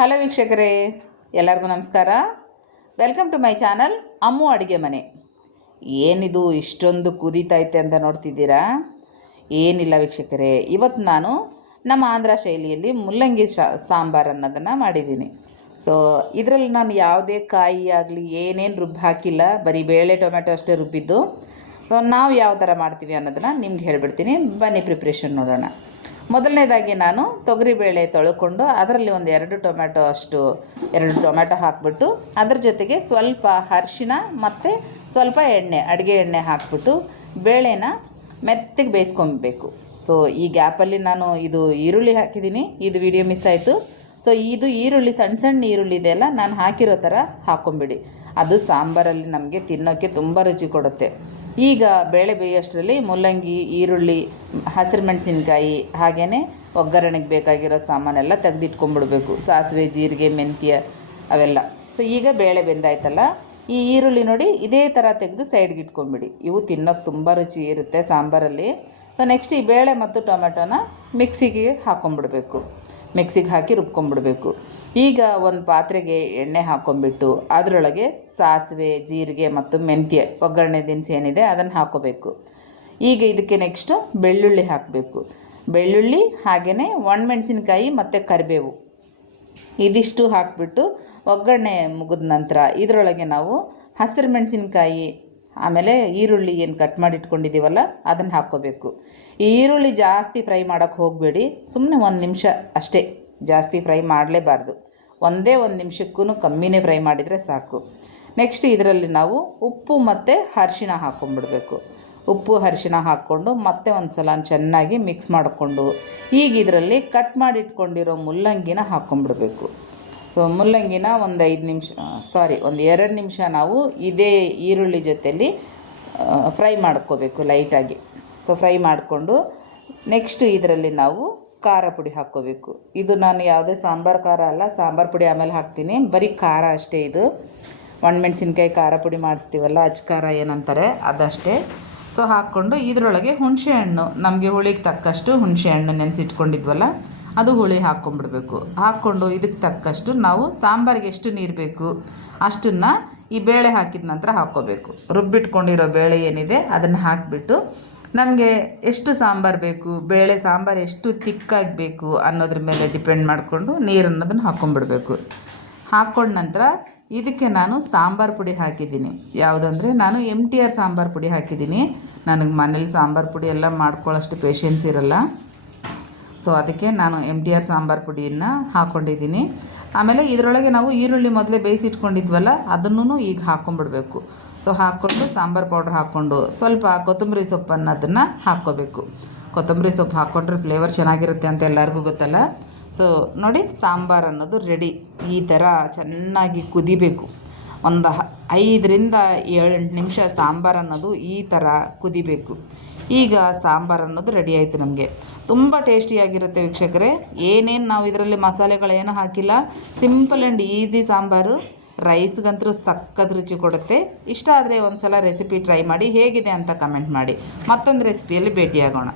Hello ವೀಕ್ಷಕರೇ, ಎಲ್ಲರಿಗೂ ನಮಸ್ಕಾರ. Welcome to my channel Ammu Aduge Mane. ಏನಿದು ಇಷ್ಟೊಂದು ಕುದೀತೈತೆ ಅಂತ ನೋಡ್ತಿದ್ದೀರಾ? ಏನಿಲ್ಲ ವೀಕ್ಷಕರೇ, ಇವತ್ತು ನಾನು ನಮ್ಮ ಆಂಧ್ರ ಶೈಲಿಯಲ್ಲಿ ಮುಲ್ಲಂಗಿ ಶಾ, ಸಾಂಬಾರು ಅನ್ನೋದನ್ನು ಮಾಡಿದ್ದೀನಿ. ಸೊ ಇದರಲ್ಲಿ ನಾನು ಯಾವುದೇ ಕಾಯಿ ಆಗಲಿ, ಏನೇನು ರುಬ್ಬಿ ಹಾಕಿಲ್ಲ, ಬರೀ ಬೇಳೆ ಟೊಮೆಟೊ ಅಷ್ಟೇ ರುಬ್ಬಿದ್ದು. ಸೊ ನಾವು ಯಾವ ಥರ ಮಾಡ್ತೀವಿ ಅನ್ನೋದನ್ನು ನಿಮ್ಗೆ ಹೇಳಿಬಿಡ್ತೀನಿ. ಬನ್ನಿ ಪ್ರಿಪ್ರೇಷನ್ ನೋಡೋಣ. ಮೊದಲನೇದಾಗಿ ನಾನು ತೊಗರಿಬೇಳೆ ತೊಳ್ಕೊಂಡು ಅದರಲ್ಲಿ ಒಂದು ಎರಡು ಟೊಮ್ಯಾಟೊ ಅಷ್ಟು, ಎರಡು ಟೊಮ್ಯಾಟೊ ಹಾಕಿಬಿಟ್ಟು ಅದ್ರ ಜೊತೆಗೆ ಸ್ವಲ್ಪ ಅರಿಶಿನ ಮತ್ತು ಸ್ವಲ್ಪ ಎಣ್ಣೆ, ಅಡುಗೆ ಎಣ್ಣೆ ಹಾಕಿಬಿಟ್ಟು ಬೇಳೆನ ಮೆತ್ತಗೆ ಬೇಯಿಸ್ಕೊಬೇಕು. ಸೊ ಈ ಗ್ಯಾಪಲ್ಲಿ ನಾನು ಇದು ಈರುಳ್ಳಿ ಹಾಕಿದ್ದೀನಿ. ಇದು ವಿಡಿಯೋ ಮಿಸ್ ಆಯಿತು. ಸೊ ಇದು ಈರುಳ್ಳಿ ಸಣ್ಣ ಸಣ್ಣ ಈರುಳ್ಳಿ ಇದೆಲ್ಲ ನಾನು ಹಾಕಿರೋ ಥರ ಹಾಕ್ಕೊಂಬಿಡಿ ಅದು ಸಾಂಬಾರಲ್ಲಿ ನಮಗೆ ತಿನ್ನೋಕ್ಕೆ ತುಂಬ ರುಚಿ ಕೊಡುತ್ತೆ. ಈಗ ಬೇಳೆ ಬೇಯೋಷ್ಟರಲ್ಲಿ ಮೂಲಂಗಿ ಈರುಳ್ಳಿ, ಹಸಿರು ಮೆಣಸಿನ್ಕಾಯಿ ಹಾಗೆಯೇ ಒಗ್ಗರಣೆಗೆ ಬೇಕಾಗಿರೋ ಸಾಮಾನೆಲ್ಲ ತೆಗೆದಿಟ್ಕೊಂಡ್ಬಿಡ್ಬೇಕು ಸಾಸಿವೆ, ಜೀರಿಗೆ, ಮೆಂತ್ಯ ಅವೆಲ್ಲ. ಸೊ ಈಗ ಬೇಳೆ ಬೆಂದಾಯ್ತಲ್ಲ, ಈ ಈರುಳ್ಳಿ ನೋಡಿ ಇದೇ ಥರ ತೆಗೆದು ಸೈಡ್ಗೆ ಇಟ್ಕೊಂಬಿಡಿ. ಇವು ತಿನ್ನೋಕೆ ತುಂಬ ರುಚಿ ಇರುತ್ತೆ ಸಾಂಬಾರಲ್ಲಿ. ಸೊ ನೆಕ್ಸ್ಟ್ ಈ ಬೇಳೆ ಮತ್ತು ಟೊಮೆಟೊನ ಮಿಕ್ಸಿಗೆ ಹಾಕ್ಕೊಂಬಿಡ್ಬೇಕು ಮಿಕ್ಸಿಗೆ ಹಾಕಿ ರುಬ್ಕೊಂಬಿಡ್ಬೇಕು. ಈಗ ಒಂದು ಪಾತ್ರೆಗೆ ಎಣ್ಣೆ ಹಾಕೊಂಡ್ಬಿಟ್ಟು ಅದರೊಳಗೆ ಸಾಸಿವೆ, ಜೀರಿಗೆ ಮತ್ತು ಮೆಂತ್ಯ ಒಗ್ಗರಣೆ ದಿನಸಿ ಏನಿದೆ ಅದನ್ನು ಹಾಕೋಬೇಕು. ಈಗ ಇದಕ್ಕೆ ನೆಕ್ಸ್ಟು ಬೆಳ್ಳುಳ್ಳಿ ಹಾಕಬೇಕು. ಬೆಳ್ಳುಳ್ಳಿ ಹಾಗೆಯೇ ಒಣಮೆಣಸಿನ್ಕಾಯಿ ಮತ್ತು ಕರಿಬೇವು. ಇದಿಷ್ಟು ಹಾಕಿಬಿಟ್ಟು ಒಗ್ಗರಣೆ ಮುಗಿದ ನಂತರ ಇದರೊಳಗೆ ನಾವು ಹಸಿರು ಮೆಣಸಿನ್ಕಾಯಿ, ಆಮೇಲೆ ಈರುಳ್ಳಿ ಏನು ಕಟ್ ಮಾಡಿ ಇಟ್ಕೊಂಡಿದ್ದೀವಲ್ಲ ಅದನ್ನು ಹಾಕ್ಕೋಬೇಕು ಈರುಳ್ಳಿ ಜಾಸ್ತಿ ಫ್ರೈ ಮಾಡೋಕ್ಕೆ ಹೋಗಬೇಡಿ. ಸುಮ್ಮನೆ ಒಂದು ನಿಮಿಷ ಅಷ್ಟೇ. ಜಾಸ್ತಿ ಫ್ರೈ ಮಾಡಲೇಬಾರ್ದು. ಒಂದೇ ಒಂದು ನಿಮಿಷಕ್ಕೂ ಕಮ್ಮಿನೇ ಫ್ರೈ ಮಾಡಿದರೆ ಸಾಕು. ನೆಕ್ಸ್ಟ್ ಇದರಲ್ಲಿ ನಾವು ಉಪ್ಪು ಮತ್ತು ಅರಿಶಿಣ ಹಾಕ್ಕೊಂಡ್ಬಿಡ್ಬೇಕು ಉಪ್ಪು, ಅರಿಶಿಣ ಹಾಕ್ಕೊಂಡು ಮತ್ತೆ ಒಂದು ಸಲ ಚೆನ್ನಾಗಿ ಮಿಕ್ಸ್ ಮಾಡಿಕೊಂಡು ಈಗ ಇದರಲ್ಲಿ ಕಟ್ ಮಾಡಿಟ್ಕೊಂಡಿರೋ ಮುಲ್ಲಂಗಿನ ಹಾಕ್ಕೊಂಡ್ಬಿಡ್ಬೇಕು ಸೊ ಮುಲ್ಲಂಗಿನ ಒಂದು ಐದು ನಿಮಿಷ ಸಾರಿ ಒಂದು ಎರಡು ನಿಮಿಷ ನಾವು ಇದೇ ಈರುಳ್ಳಿ ಜೊತೆಯಲ್ಲಿ ಫ್ರೈ ಮಾಡ್ಕೋಬೇಕು ಲೈಟಾಗಿ ಸೊ ಫ್ರೈ ಮಾಡಿಕೊಂಡು ನೆಕ್ಸ್ಟ್ ಇದರಲ್ಲಿ ನಾವು ಖಾರ ಪುಡಿ ಹಾಕ್ಕೋಬೇಕು. ಇದು ನಾನು ಯಾವುದೇ ಸಾಂಬಾರು ಖಾರ ಅಲ್ಲ, ಸಾಂಬಾರು ಪುಡಿ ಆಮೇಲೆ ಹಾಕ್ತೀನಿ. ಬರೀ ಖಾರ ಅಷ್ಟೇ ಇದು. ಒಣಮೆಣ್ಸಿನ್ಕಾಯಿ ಖಾರ ಪುಡಿ ಮಾಡಿಸ್ತೀವಲ್ಲ ಖಾರ ಏನಂತಾರೆ ಅದಷ್ಟೇ. ಸೊ ಹಾಕ್ಕೊಂಡು ಇದರೊಳಗೆ ಹುಣಸೆ ಹಣ್ಣು. ನಮಗೆ ಹುಳಿಗೆ ತಕ್ಕಷ್ಟು ಹುಣಸೆ ಹಣ್ಣು ನೆನೆಸಿಟ್ಕೊಂಡಿದ್ವಲ್ಲ, ಅದು ಹುಳಿ ಹಾಕ್ಕೊಂಡ್ಬಿಡ್ಬೇಕು. ಹಾಕ್ಕೊಂಡು ಇದಕ್ಕೆ ತಕ್ಕಷ್ಟು ನಾವು ಸಾಂಬಾರಿಗೆ ಎಷ್ಟು ನೀರು ಬೇಕು, ಅಷ್ಟನ್ನು ಈ ಬೇಳೆ ಹಾಕಿದ ನಂತರ ಹಾಕ್ಕೋಬೇಕು. ರುಬ್ಬಿಟ್ಕೊಂಡಿರೋ ಬೇಳೆ ಏನಿದೆ, ಅದನ್ನು ಹಾಕಿಬಿಟ್ಟು ನಮಗೆ ಎಷ್ಟು ಸಾಂಬಾರು ಬೇಕು, ಬೇಳೆ ಸಾಂಬಾರು ಎಷ್ಟು ತಿಕ್ಕಾಗಿ ಬೇಕು ಅನ್ನೋದ್ರ ಮೇಲೆ ಡಿಪೆಂಡ್ ಮಾಡಿಕೊಂಡು ನೀರು ಅನ್ನೋದನ್ನು ಹಾಕ್ಕೊಂಡ್ಬಿಡ್ಬೇಕು ಹಾಕ್ಕೊಂಡ ನಂತರ ಇದಕ್ಕೆ ನಾನು ಸಾಂಬಾರು ಪುಡಿ ಹಾಕಿದ್ದೀನಿ. ಯಾವುದಂದರೆ ನಾನು ಎಂ ಟಿ ಆರ್ ಸಾಂಬಾರು ಪುಡಿ ಹಾಕಿದ್ದೀನಿ. ನನಗೆ ಮನೇಲಿ ಸಾಂಬಾರು ಪುಡಿ ಎಲ್ಲ ಮಾಡ್ಕೊಳ್ಳೋಷ್ಟು ಪೇಷನ್ಸ್ ಇರಲ್ಲ. ಸೊ ಅದಕ್ಕೆ ನಾನು ಎಂ ಟಿ ಆರ್ ಸಾಂಬಾರು ಪುಡಿಯನ್ನು ಹಾಕ್ಕೊಂಡಿದ್ದೀನಿ ಆಮೇಲೆ ಇದರೊಳಗೆ ನಾವು ಈರುಳ್ಳಿ ಮೊದಲೇ ಬೇಯಿಸಿಟ್ಕೊಂಡಿದ್ವಲ್ಲ ಅದನ್ನು ಈಗ ಹಾಕ್ಕೊಂಬಿಡ್ಬೇಕು ಸೊ ಹಾಕ್ಕೊಂಡು ಸಾಂಬಾರು ಪೌಡ್ರ್ ಹಾಕ್ಕೊಂಡು ಸ್ವಲ್ಪ ಕೊತ್ತಂಬರಿ ಸೊಪ್ಪನ್ನು ಅದನ್ನು ಹಾಕ್ಕೋಬೇಕು. ಕೊತ್ತಂಬರಿ ಸೊಪ್ಪು ಹಾಕ್ಕೊಂಡ್ರೆ ಫ್ಲೇವರ್ ಚೆನ್ನಾಗಿರುತ್ತೆ ಅಂತ ಎಲ್ಲರಿಗೂ ಗೊತ್ತಲ್ಲ? ಸೊ ನೋಡಿ ಸಾಂಬಾರು ಅನ್ನೋದು ರೆಡಿ. ಈ ಥರ ಚೆನ್ನಾಗಿ ಕುದಿಬೇಕು. ಒಂದು ಐದರಿಂದ ಏಳೆಂಟು ನಿಮಿಷ ಸಾಂಬಾರು ಅನ್ನೋದು ಈ ಥರ ಕುದಿಬೇಕು. ಈಗ ಸಾಂಬಾರು ಅನ್ನೋದು ರೆಡಿ ಆಯಿತು ನಮಗೆ. ತುಂಬ ಟೇಸ್ಟಿಯಾಗಿರುತ್ತೆ ವೀಕ್ಷಕರೇ. ಏನೇನು ನಾವು ಇದರಲ್ಲಿ ಮಸಾಲೆಗಳೇನು ಹಾಕಿಲ್ಲ. Simple and easy sambar. ರೈಸ್ಗಂತೂ ಸಕ್ಕತ್ ರುಚಿ ಕೊಡುತ್ತೆ. ಇಷ್ಟ ಆದರೆ ಒಂದು ಸಲ ರೆಸಿಪಿ ಟ್ರೈ ಮಾಡಿ ಹೇಗಿದೆ ಅಂತ ಕಮೆಂಟ್ ಮಾಡಿ. ಮತ್ತೊಂದು ರೆಸಿಪಿಯಲ್ಲಿ ಭೇಟಿಯಾಗೋಣ.